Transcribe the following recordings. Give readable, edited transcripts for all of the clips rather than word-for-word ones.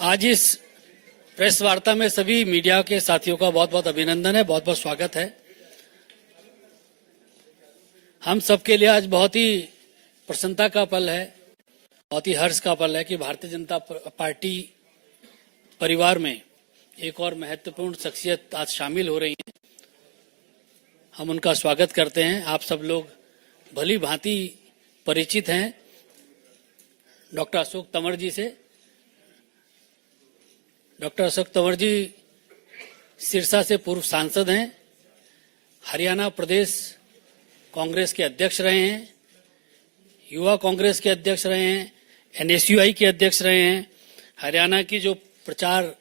आज इस प्रेस वार्ता में सभी मीडिया के साथियों का बहुत बहुत अभिनंदन है, बहुत बहुत स्वागत है। हम सबके लिए आज बहुत ही प्रसन्नता का पल है, बहुत ही हर्ष का पल है कि भारतीय जनता पार्टी परिवार में एक और महत्वपूर्ण शख्सियत आज शामिल हो रही है। हम उनका स्वागत करते हैं। आप सब लोग भली भांति परिचित हैं डॉक्टर अशोक तंवर जी से। डॉक्टर अशोक तंवर जी सिरसा से पूर्व सांसद हैं, हरियाणा प्रदेश कांग्रेस के अध्यक्ष रहे हैं, युवा कांग्रेस के अध्यक्ष रहे हैं, NSUI के अध्यक्ष रहे हैं, हरियाणा की जो प्रचार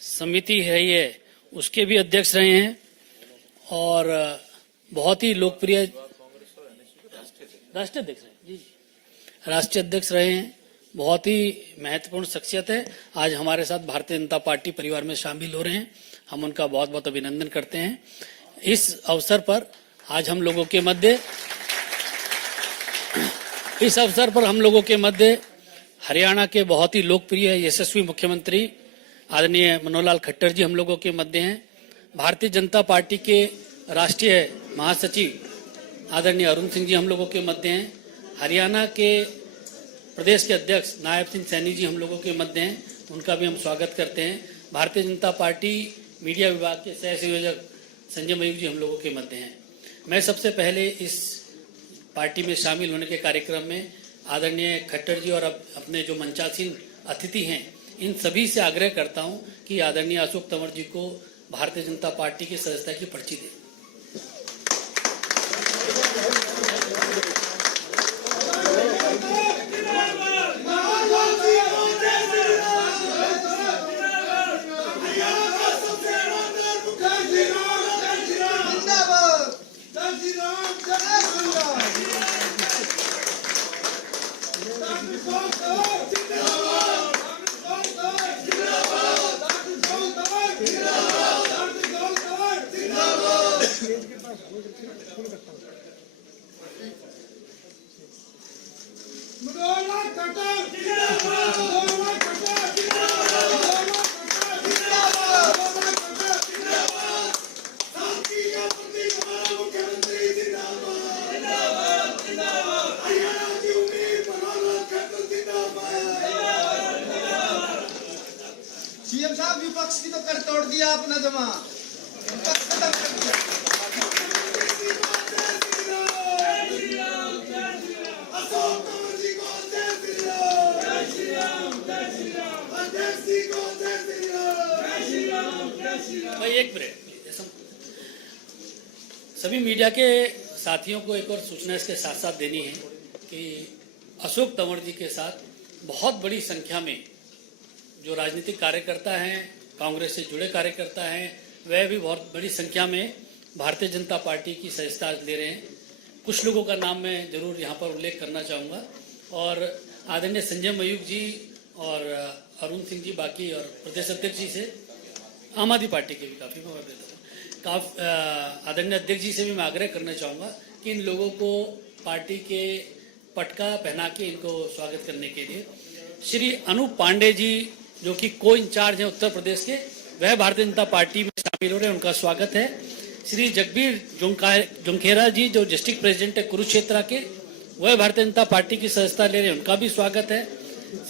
समिति है उसके भी अध्यक्ष रहे हैं और बहुत ही लोकप्रिय राष्ट्रीय अध्यक्ष रहे हैं। बहुत ही महत्वपूर्ण शख्सियत है। आज हमारे साथ भारतीय जनता पार्टी परिवार में शामिल हो रहे हैं। हम उनका बहुत बहुत अभिनंदन करते हैं। इस अवसर पर हम लोगों के मध्य हरियाणा के बहुत ही लोकप्रिय यशस्वी मुख्यमंत्री आदरणीय मनोहर लाल खट्टर जी हम लोगों के मध्य हैं। भारतीय जनता पार्टी के राष्ट्रीय महासचिव आदरणीय अरुण सिंह जी हम लोगों के मध्य हैं। हरियाणा के प्रदेश के अध्यक्ष नायब सिंह सैनी जी हम लोगों के मध्य हैं, उनका भी हम स्वागत करते हैं। भारतीय जनता पार्टी मीडिया विभाग के सह संयोजक संजय मयूख जी हम लोगों के मध्य हैं। मैं सबसे पहले इस पार्टी में शामिल होने के कार्यक्रम में आदरणीय खट्टर जी और अपने जो मंचासीन अतिथि हैं इन सभी से आग्रह करता हूं कि आदरणीय अशोक तंवर जी को भारतीय जनता पार्टी की सदस्यता की पर्ची दें। सीएम साहब विपक्ष की तो कर तोड़ दिया अपना जमा एक मिनट सभी मीडिया के साथियों को एक और सूचना इसके साथ साथ देनी है कि अशोक तंवर जी के साथ बहुत बड़ी संख्या में जो राजनीतिक कार्यकर्ता हैं, कांग्रेस से जुड़े कार्यकर्ता हैं, वह भी बहुत बड़ी संख्या में भारतीय जनता पार्टी की सदस्यता ले रहे हैं। कुछ लोगों का नाम मैं जरूर यहाँ पर उल्लेख करना चाहूँगा और आदरणीय संजय मयूख जी और अरुण सिंह जी बाकी और प्रदेश अध्यक्ष जी से आम आदमी पार्टी के भी काफ़ी आदरणीय अध्यक्ष जी से भी मैं आग्रह करना चाहूँगा कि इन लोगों को पार्टी के पटका पहना के इनको स्वागत करने के लिए श्री अनूप पांडे जी जो कि को इंचार्ज हैं उत्तर प्रदेश के, वह भारतीय जनता पार्टी में शामिल हो रहे हैं, उनका स्वागत है। श्री जगबीर जोंखेरा जी जो डिस्ट्रिक्ट प्रेसिडेंट है कुरुक्षेत्र के, वह भारतीय जनता पार्टी की सदस्यता ले रहे हैं, उनका भी स्वागत है।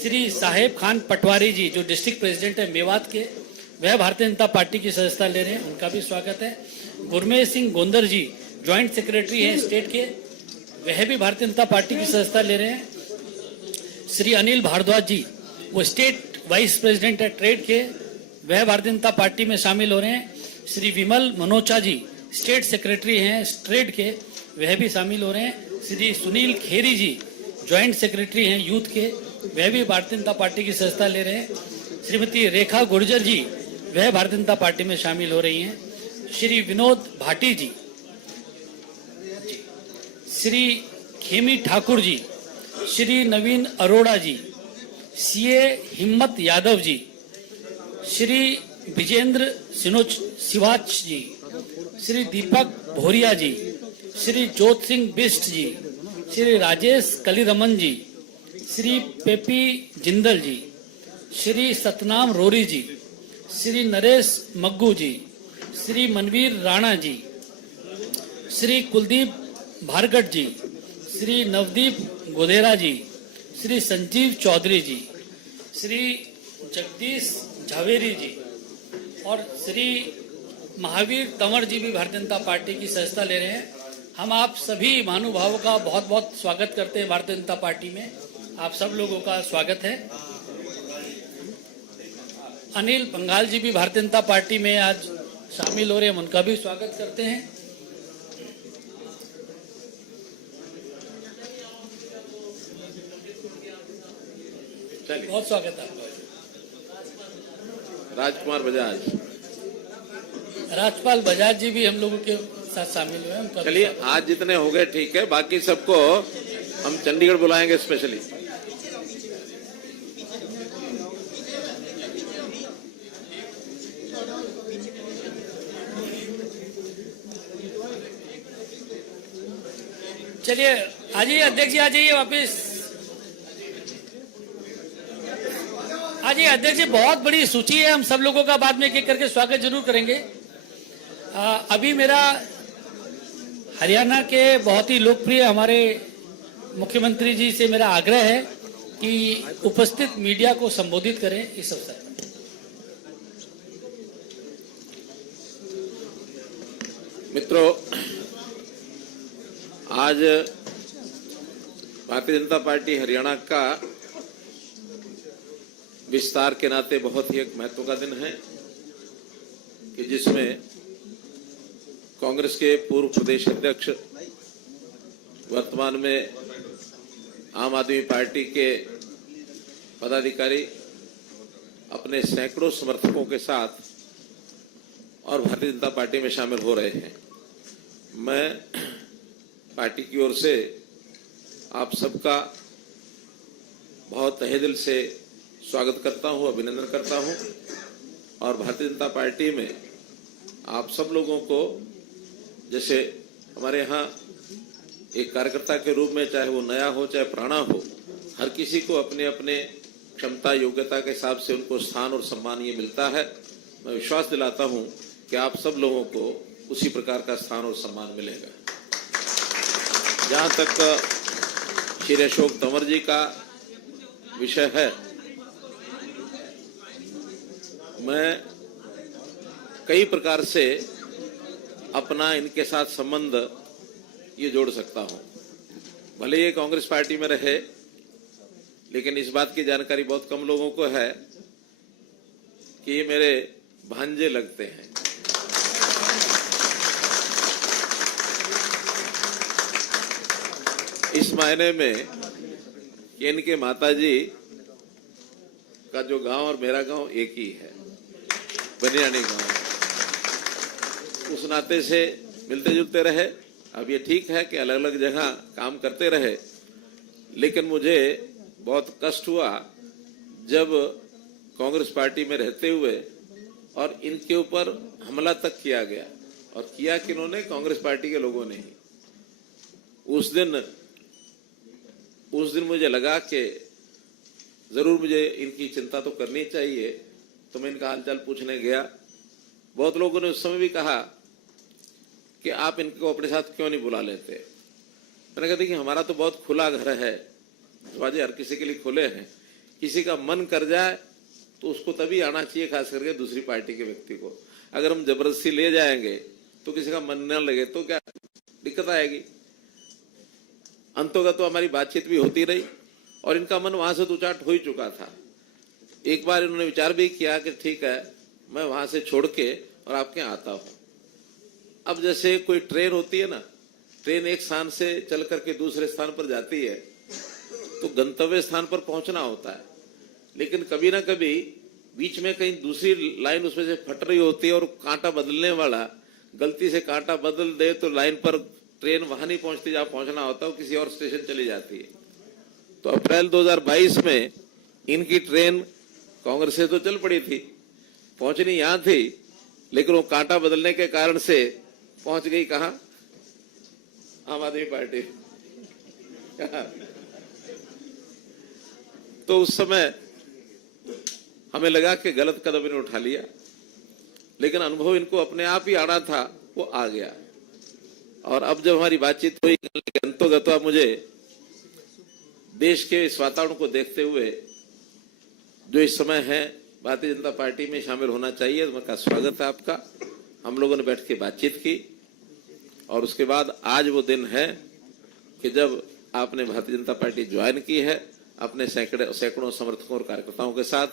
श्री साहेब खान पटवारी जी जो डिस्ट्रिक्ट प्रेसिडेंट है मेवात के, वह भारतीय जनता पार्टी की सदस्यता ले रहे हैं, उनका भी स्वागत है। गुरमेज सिंह गोंदर जी ज्वाइंट सेक्रेटरी हैं स्टेट के, वह भी भारतीय जनता पार्टी की सदस्यता ले रहे हैं। श्री अनिल भारद्वाज जी वो स्टेट वाइस प्रेसिडेंट है ट्रेड के, वह भारतीय जनता पार्टी में शामिल हो रहे हैं। श्री विमल मनोचा जी स्टेट सेक्रेटरी हैं ट्रेड के, वह भी शामिल हो रहे हैं। श्री सुनील खेरी जी ज्वाइंट सेक्रेटरी हैं यूथ के, वह भी भारतीय जनता पार्टी की सदस्यता ले रहे हैं। श्रीमती रेखा गुर्जर जी वह भारतीय जनता पार्टी में शामिल हो रही हैं। श्री विनोद भाटी जी, श्री खेमी ठाकुर जी, श्री नवीन अरोड़ा जी, सीए हिम्मत यादव जी, श्री विजेंद्र सिवाच जी, श्री दीपक भोरिया जी, श्री जोत सिंह बिस्ट जी, श्री राजेश कलीरमन जी, श्री पेपी जिंदल जी, श्री सतनाम रोरी जी, श्री नरेश मग्गू जी, श्री मनवीर राणा जी, श्री कुलदीप भार्गट जी, श्री नवदीप गोधेरा जी, श्री संजीव चौधरी जी, श्री जगदीश झावेरी जी और श्री महावीर तंवर जी भी भारतीय जनता पार्टी की सदस्यता ले रहे हैं। हम आप सभी महानुभावों का बहुत बहुत स्वागत करते हैं भारतीय जनता पार्टी में। आप सब लोगों का स्वागत है। अनिल पंघाल जी भी भारतीय जनता पार्टी में आज शामिल हो रहे हैं, उनका भी स्वागत करते हैं। बहुत स्वागत है आपका। राजकुमार बजाज, राजपाल बजाज जी भी हम लोगों के साथ शामिल हुए हैं, उनका चलिए आज जितने हो गए ठीक है, बाकी सबको हम चंडीगढ़ बुलाएंगे स्पेशली। चलिए आ जाइए अध्यक्ष जी, आ जाइए वापिस। आ जाइए अध्यक्ष जी, बहुत बड़ी सूची है, हम सब लोगों का बाद में एक एक करके स्वागत जरूर करेंगे। अभी मेरा हरियाणा के बहुत ही लोकप्रिय हमारे मुख्यमंत्री जी से मेरा आग्रह है कि उपस्थित मीडिया को संबोधित करें इस अवसर पर। मित्रों, आज भारतीय जनता पार्टी हरियाणा का विस्तार के नाते बहुत ही एक महत्व का दिन है कि जिसमें कांग्रेस के पूर्व प्रदेश अध्यक्ष, वर्तमान में आम आदमी पार्टी के पदाधिकारी अपने सैकड़ों समर्थकों के साथ और भारतीय जनता पार्टी में शामिल हो रहे हैं। मैं पार्टी की ओर से आप सबका बहुत तहे दिल से स्वागत करता हूं, अभिनंदन करता हूं और भारतीय जनता पार्टी में आप सब लोगों को, जैसे हमारे यहाँ एक कार्यकर्ता के रूप में, चाहे वो नया हो चाहे पुराना हो, हर किसी को अपने अपने क्षमता योग्यता के हिसाब से उनको स्थान और सम्मान ये मिलता है। मैं विश्वास दिलाता हूं कि आप सब लोगों को उसी प्रकार का स्थान और सम्मान मिलेगा। जहां तक श्री अशोक तंवर जी का विषय है, मैं कई प्रकार से अपना इनके साथ संबंध ये जोड़ सकता हूं। भले ये कांग्रेस पार्टी में रहे, लेकिन इस बात की जानकारी बहुत कम लोगों को है कि ये मेरे भांजे लगते हैं। इस मायने में कि इनके माताजी का जो गांव और मेरा गांव एक ही है, बनियानी गांव। उस नाते से मिलते जुलते रहे। अब ये ठीक है कि अलग अलग जगह काम करते रहे, लेकिन मुझे बहुत कष्ट हुआ जब कांग्रेस पार्टी में रहते हुए और इनके ऊपर हमला तक किया गया, और किया किन्होंने? कांग्रेस पार्टी के लोगों ने ही। उस दिन मुझे लगा कि जरूर मुझे इनकी चिंता तो करनी चाहिए, तो मैं इनका हालचाल पूछने गया। बहुत लोगों ने उस समय भी कहा कि आप इनको अपने साथ क्यों नहीं बुला लेते। मैंने कहा देखिए, हमारा तो बहुत खुला घर है, दरवाजे हर किसी के लिए खुले हैं। किसी का मन कर जाए तो उसको तभी आना चाहिए, खास करके दूसरी पार्टी के व्यक्ति को। अगर हम जबरदस्ती ले जाएंगे तो किसी का मन न लगे तो क्या दिक्कत आएगी। अंतोगत तो हमारी बातचीत भी होती रही और इनका मन वहां से तो उचाट हो ही चुका था। एक बार इन्होंने विचार भी किया कि ठीक है, मैं वहां से छोड़ के और आपके यहाँ आता हूं। अब जैसे कोई ट्रेन होती है ना, ट्रेन एक स्थान से चल करके दूसरे स्थान पर जाती है तो गंतव्य स्थान पर पहुंचना होता है, लेकिन कभी ना कभी बीच में कहीं दूसरी लाइन उसमें से फट रही होती है और कांटा बदलने वाला गलती से कांटा बदल दे तो लाइन पर ट्रेन वहां नहीं पहुंचती जहां पहुंचना होता, वो किसी और स्टेशन चली जाती है। तो अप्रैल 2022 में इनकी ट्रेन कांग्रेस से तो चल पड़ी थी, पहुंचनी यहां थी, लेकिन वो कांटा बदलने के कारण से पहुंच गई कहां? आम आदमी पार्टी। तो उस समय हमें लगा कि गलत कदम इन्होंने उठा लिया, लेकिन अनुभव इनको अपने आप ही आना था, वो आ गया। और अब जब हमारी बातचीत हुई, अंतोगत्वा मुझे देश के इस वातावरण को देखते हुए जो इस समय है भारतीय जनता पार्टी में शामिल होना चाहिए, तो मेरा स्वागत है आपका। हम लोगों ने बैठ के बातचीत की और उसके बाद आज वो दिन है कि जब आपने भारतीय जनता पार्टी ज्वाइन की है अपने सैकड़ों समर्थकों और कार्यकर्ताओं के साथ।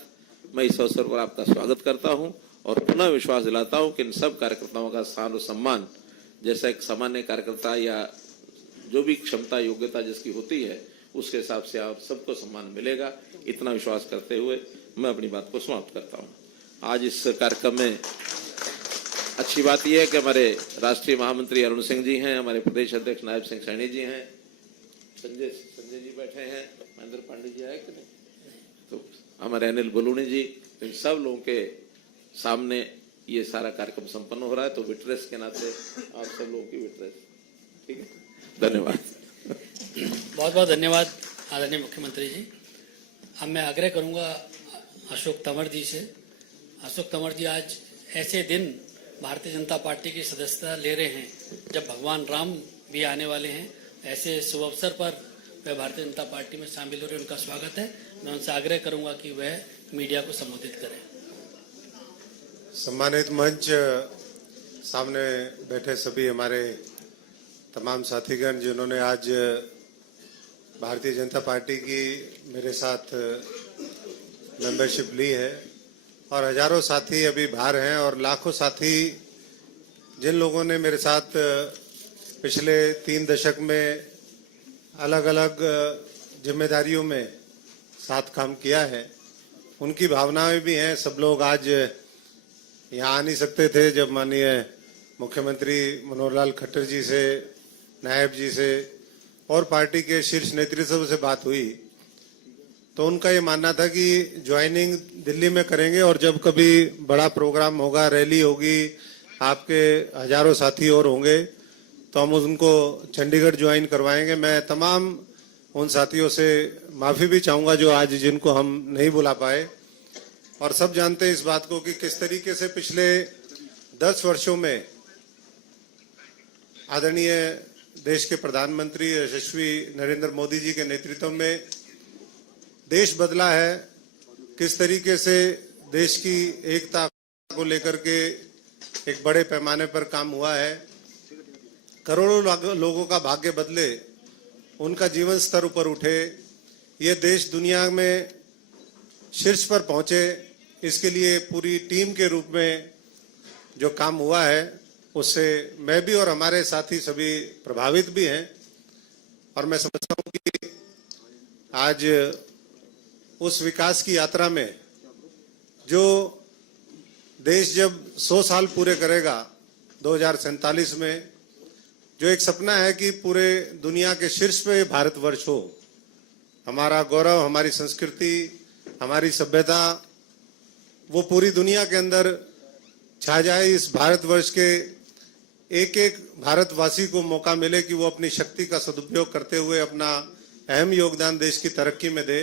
मैं इस अवसर पर आपका स्वागत करता हूं और पुनः विश्वास दिलाता हूं कि इन सब कार्यकर्ताओं का स्थान और सम्मान जैसा एक सामान्य कार्यकर्ता या जो भी क्षमता योग्यता जिसकी होती है उसके हिसाब से आप सबको सम्मान मिलेगा। इतना विश्वास करते हुए मैं अपनी बात को समाप्त करता हूं। आज इस कार्यक्रम में अच्छी बात यह है कि हमारे राष्ट्रीय महामंत्री अरुण सिंह जी हैं, हमारे प्रदेश अध्यक्ष नायब सिंह सैनी जी हैं, संजय जी बैठे हैं, महेंद्र पांडे जी आए कि नहीं, तो हमारे अनिल बलूनी जी, इन सब लोगों के सामने ये सारा कार्यक्रम संपन्न हो रहा है। तो विटनेस के नाते आप सब लोगों की विटनेस, ठीक है, धन्यवाद। बहुत बहुत धन्यवाद आदरणीय मुख्यमंत्री जी। अब मैं आग्रह करूंगा अशोक तंवर जी से। अशोक तंवर जी, आज ऐसे दिन भारतीय जनता पार्टी की सदस्यता ले रहे हैं जब भगवान राम भी आने वाले हैं, ऐसे शुभ अवसर पर वह भारतीय जनता पार्टी में शामिल हो रहे हैं। उनका स्वागत है। मैं उनसे आग्रह करूंगा कि वह मीडिया को संबोधित करें। सम्मानित मंच, सामने बैठे सभी हमारे तमाम साथीगण जिन्होंने आज भारतीय जनता पार्टी की मेरे साथ मेंबरशिप ली है, और हजारों साथी अभी बाहर हैं, और लाखों साथी जिन लोगों ने मेरे साथ पिछले 3 दशक में अलग अलग जिम्मेदारियों में साथ काम किया है, उनकी भावनाएं भी हैं। सब लोग आज यहाँ आ नहीं सकते थे। जब माननीय मुख्यमंत्री मनोहर लाल खट्टर जी से, नायब जी से और पार्टी के शीर्ष नेतृत्व से बात हुई तो उनका ये मानना था कि ज्वाइनिंग दिल्ली में करेंगे, और जब कभी बड़ा प्रोग्राम होगा, रैली होगी, आपके हजारों साथी और होंगे, तो हम उनको चंडीगढ़ ज्वाइन करवाएंगे। मैं तमाम उन साथियों से माफी भी चाहूंगा जो आज जिनको हम नहीं बुला पाए। और सब जानते हैं इस बात को कि किस तरीके से पिछले 10 वर्षों में आदरणीय देश के प्रधानमंत्री यशस्वी नरेंद्र मोदी जी के नेतृत्व में देश बदला है, किस तरीके से देश की एकता को लेकर के एक बड़े पैमाने पर काम हुआ है, करोड़ों लोगों का भाग्य बदले, उनका जीवन स्तर ऊपर उठे, ये देश दुनिया में शीर्ष पर पहुंचे, इसके लिए पूरी टीम के रूप में जो काम हुआ है उससे मैं भी और हमारे साथी सभी प्रभावित भी हैं। और मैं समझता हूं कि आज उस विकास की यात्रा में जो देश जब 100 साल पूरे करेगा 2047 में, जो एक सपना है कि पूरे दुनिया के शीर्ष पे भारतवर्ष हो, हमारा गौरव, हमारी संस्कृति, हमारी सभ्यता वो पूरी दुनिया के अंदर छा जाए। इस भारतवर्ष के एक एक भारतवासी को मौका मिले कि वो अपनी शक्ति का सदुपयोग करते हुए अपना अहम योगदान देश की तरक्की में दे,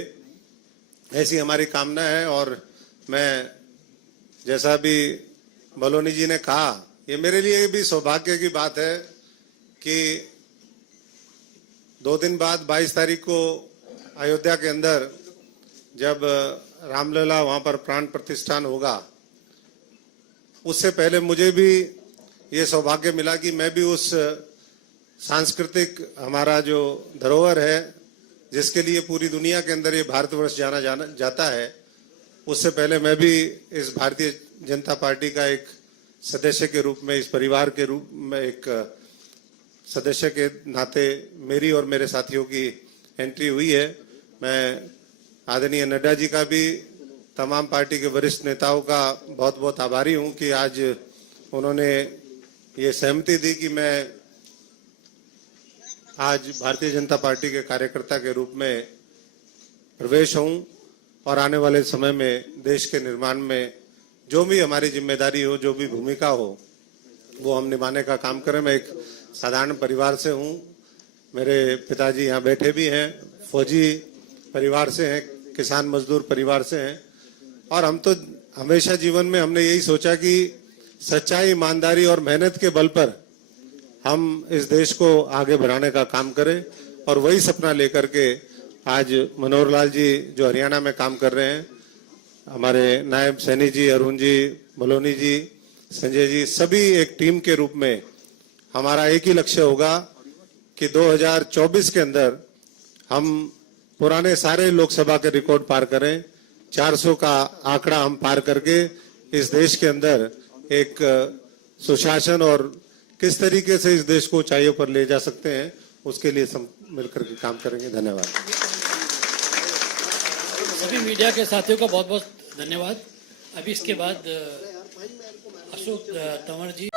ऐसी हमारी कामना है। और मैं, जैसा भी बलोनी जी ने कहा, ये मेरे लिए भी सौभाग्य की बात है कि 2 दिन बाद 22 तारीख को अयोध्या के अंदर जब रामलला वहां पर प्राण प्रतिष्ठान होगा, उससे पहले मुझे भी ये सौभाग्य मिला कि मैं भी उस सांस्कृतिक हमारा जो धरोहर है जिसके लिए पूरी दुनिया के अंदर ये भारतवर्ष जाना जाता है, उससे पहले मैं भी इस भारतीय जनता पार्टी का एक सदस्य के रूप में, इस परिवार के रूप में एक सदस्य के नाते मेरी और मेरे साथियों की एंट्री हुई है। मैं आदरणीय नड्डा जी का भी, तमाम पार्टी के वरिष्ठ नेताओं का बहुत बहुत आभारी हूं कि आज उन्होंने ये सहमति दी कि मैं आज भारतीय जनता पार्टी के कार्यकर्ता के रूप में प्रवेश हूं, और आने वाले समय में देश के निर्माण में जो भी हमारी जिम्मेदारी हो, जो भी भूमिका हो, वो हम निभाने का काम करें। मैं एक साधारण परिवार से हूं, मेरे पिताजी यहाँ बैठे भी हैं, फौजी परिवार से हैं, किसान मजदूर परिवार से हैं, और हम तो हमेशा जीवन में हमने यही सोचा कि सच्चाई, ईमानदारी और मेहनत के बल पर हम इस देश को आगे बढ़ाने का काम करें, और वही सपना लेकर के आज मनोहर लाल जी जो हरियाणा में काम कर रहे हैं, हमारे नायब सैनी जी, अरुण जी, बलोनी जी, संजय जी, सभी एक टीम के रूप में हमारा एक ही लक्ष्य होगा कि 2024 के अंदर हम पुराने सारे लोकसभा के रिकॉर्ड पार करें, 400 का आंकड़ा हम पार करके इस देश के अंदर एक सुशासन और किस तरीके से इस देश को ऊंचाइयों पर ले जा सकते हैं, उसके लिए सब मिलकर के काम करेंगे। धन्यवाद। सभी मीडिया के साथियों का बहुत बहुत धन्यवाद। अभी इसके बाद अशोक तंवर जी